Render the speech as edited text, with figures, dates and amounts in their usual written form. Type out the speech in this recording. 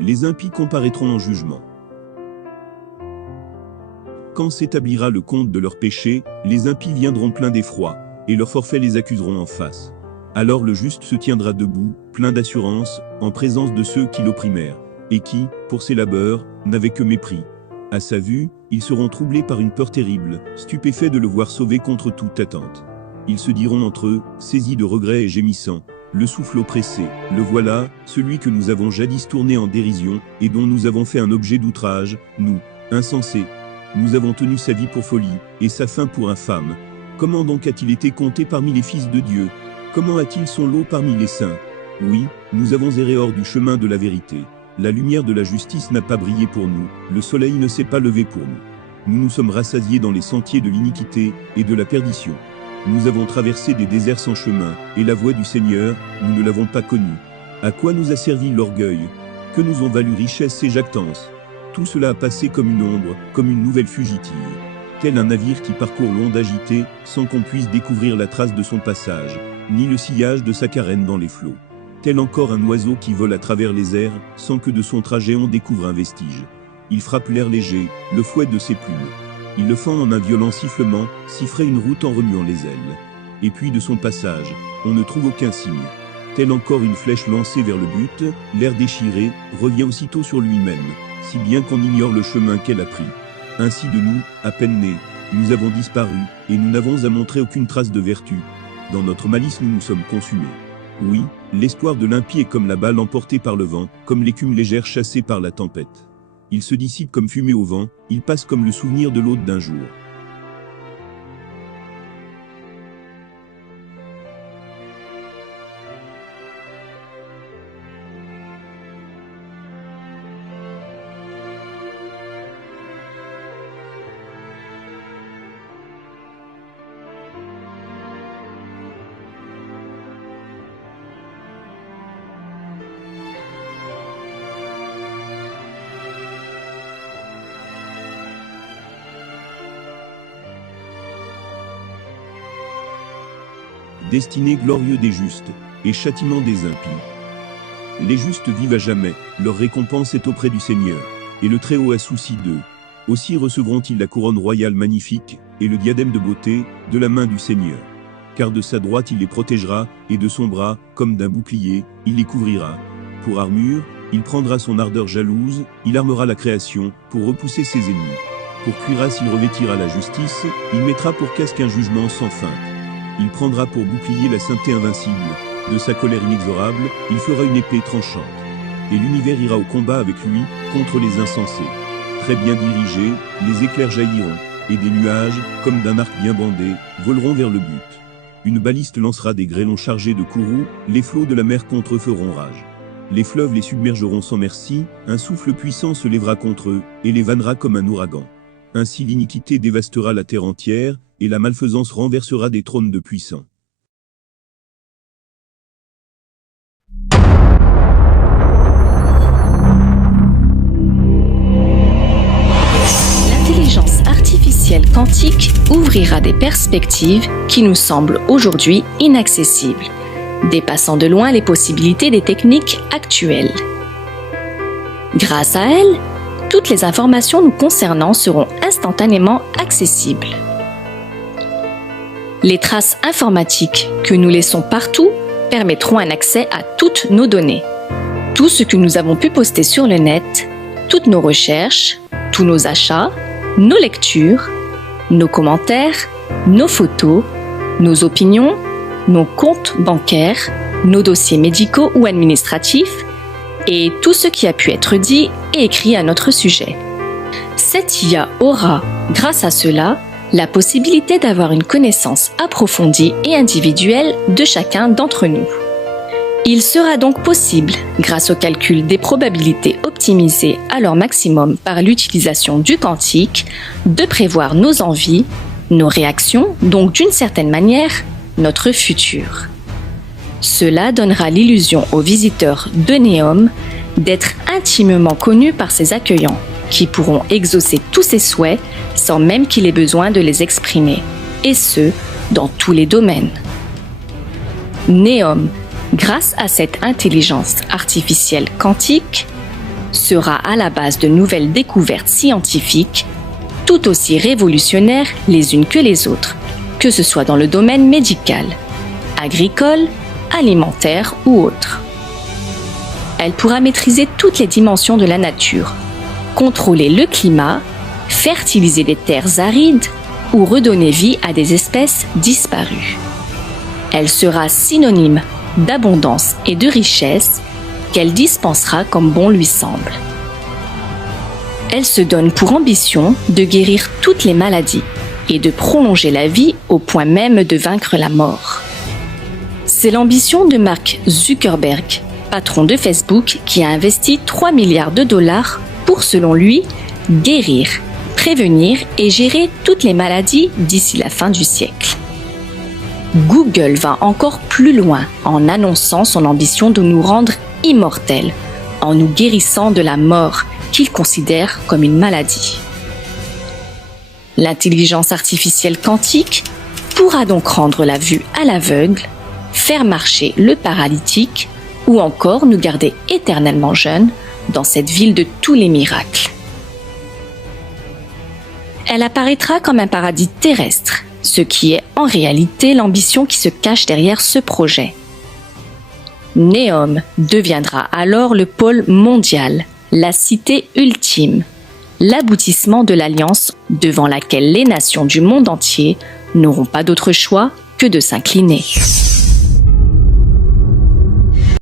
les impies comparaîtront en jugement. Quand s'établira le compte de leurs péchés, les impies viendront pleins d'effroi, et leurs forfaits les accuseront en face. Alors le juste se tiendra debout, plein d'assurance, en présence de ceux qui l'opprimèrent, et qui, pour ses labeurs, n'avaient que mépris. À sa vue, ils seront troublés par une peur terrible, stupéfaits de le voir sauvé contre toute attente. Ils se diront entre eux, saisis de regrets et gémissant, le souffle oppressé, le voilà, celui que nous avons jadis tourné en dérision, et dont nous avons fait un objet d'outrage, nous, insensés. Nous avons tenu sa vie pour folie, et sa fin pour infâme. Comment donc a-t-il été compté parmi les fils de Dieu? Comment a-t-il son lot parmi les saints? Oui, nous avons erré hors du chemin de la vérité. La lumière de la justice n'a pas brillé pour nous, le soleil ne s'est pas levé pour nous. Nous nous sommes rassasiés dans les sentiers de l'iniquité et de la perdition. Nous avons traversé des déserts sans chemin, et la voie du Seigneur, nous ne l'avons pas connue. À quoi nous a servi l'orgueil? Que nous ont valu richesse et jactance? Tout cela a passé comme une ombre, comme une nouvelle fugitive. Tel un navire qui parcourt l'onde agitée, sans qu'on puisse découvrir la trace de son passage, ni le sillage de sa carène dans les flots. Tel encore un oiseau qui vole à travers les airs, sans que de son trajet on découvre un vestige. Il frappe l'air léger, le fouette de ses plumes. Il le fend en un violent sifflement, s'y fraye une route en remuant les ailes. Et puis de son passage, on ne trouve aucun signe. Tel encore une flèche lancée vers le but, l'air déchiré, revient aussitôt sur lui-même, si bien qu'on ignore le chemin qu'elle a pris. Ainsi de nous, à peine nés, nous avons disparu, et nous n'avons à montrer aucune trace de vertu. Dans notre malice nous nous sommes consumés. Oui, l'espoir de l'impie est comme la balle emportée par le vent, comme l'écume légère chassée par la tempête. Il se dissipe comme fumée au vent, il passe comme le souvenir de l'autre d'un jour. Destinée glorieux des justes, et châtiment des impies. Les justes vivent à jamais, leur récompense est auprès du Seigneur, et le Très-Haut a souci d'eux. Aussi recevront-ils la couronne royale magnifique, et le diadème de beauté, de la main du Seigneur. Car de sa droite il les protégera, et de son bras, comme d'un bouclier, il les couvrira. Pour armure, il prendra son ardeur jalouse, il armera la création, pour repousser ses ennemis. Pour cuirasse il revêtira la justice, il mettra pour casque un jugement sans feinte. Il prendra pour bouclier la sainteté invincible, de sa colère inexorable, il fera une épée tranchante. Et l'univers ira au combat avec lui, contre les insensés. Très bien dirigés, les éclairs jailliront, et des nuages, comme d'un arc bien bandé, voleront vers le but. Une baliste lancera des grêlons chargés de courroux, les flots de la mer contre eux feront rage. Les fleuves les submergeront sans merci, un souffle puissant se lèvera contre eux, et les vannera comme un ouragan. Ainsi l'iniquité dévastera la terre entière, et la malfaisance renversera des trônes de puissants. L'intelligence artificielle quantique ouvrira des perspectives qui nous semblent aujourd'hui inaccessibles, dépassant de loin les possibilités des techniques actuelles. Grâce à elle, toutes les informations nous concernant seront instantanément accessibles. Les traces informatiques que nous laissons partout permettront un accès à toutes nos données. Tout ce que nous avons pu poster sur le net, toutes nos recherches, tous nos achats, nos lectures, nos commentaires, nos photos, nos opinions, nos comptes bancaires, nos dossiers médicaux ou administratifs, et tout ce qui a pu être dit et écrit à notre sujet. Cette IA aura, grâce à cela, la possibilité d'avoir une connaissance approfondie et individuelle de chacun d'entre nous. Il sera donc possible, grâce au calcul des probabilités optimisées à leur maximum par l'utilisation du quantique, de prévoir nos envies, nos réactions, donc d'une certaine manière, notre futur. Cela donnera l'illusion aux visiteurs de Neom d'être intimement connus par ses accueillants, qui pourront exaucer tous ses souhaits sans même qu'il ait besoin de les exprimer, et ce, dans tous les domaines. Neom, grâce à cette intelligence artificielle quantique, sera à la base de nouvelles découvertes scientifiques, tout aussi révolutionnaires les unes que les autres, que ce soit dans le domaine médical, agricole, alimentaire ou autre. Elle pourra maîtriser toutes les dimensions de la nature, contrôler le climat, fertiliser des terres arides ou redonner vie à des espèces disparues. Elle sera synonyme d'abondance et de richesse qu'elle dispensera comme bon lui semble. Elle se donne pour ambition de guérir toutes les maladies et de prolonger la vie au point même de vaincre la mort. C'est l'ambition de Mark Zuckerberg, patron de Facebook, qui a investi 3 milliards de dollars pour, selon lui, guérir, prévenir et gérer toutes les maladies d'ici la fin du siècle. Google va encore plus loin en annonçant son ambition de nous rendre immortels, en nous guérissant de la mort qu'il considère comme une maladie. L'intelligence artificielle quantique pourra donc rendre la vue à l'aveugle, faire marcher le paralytique ou encore nous garder éternellement jeunes dans cette ville de tous les miracles. Elle apparaîtra comme un paradis terrestre, ce qui est en réalité l'ambition qui se cache derrière ce projet. Neom deviendra alors le pôle mondial, la cité ultime, l'aboutissement de l'alliance devant laquelle les nations du monde entier n'auront pas d'autre choix que de s'incliner.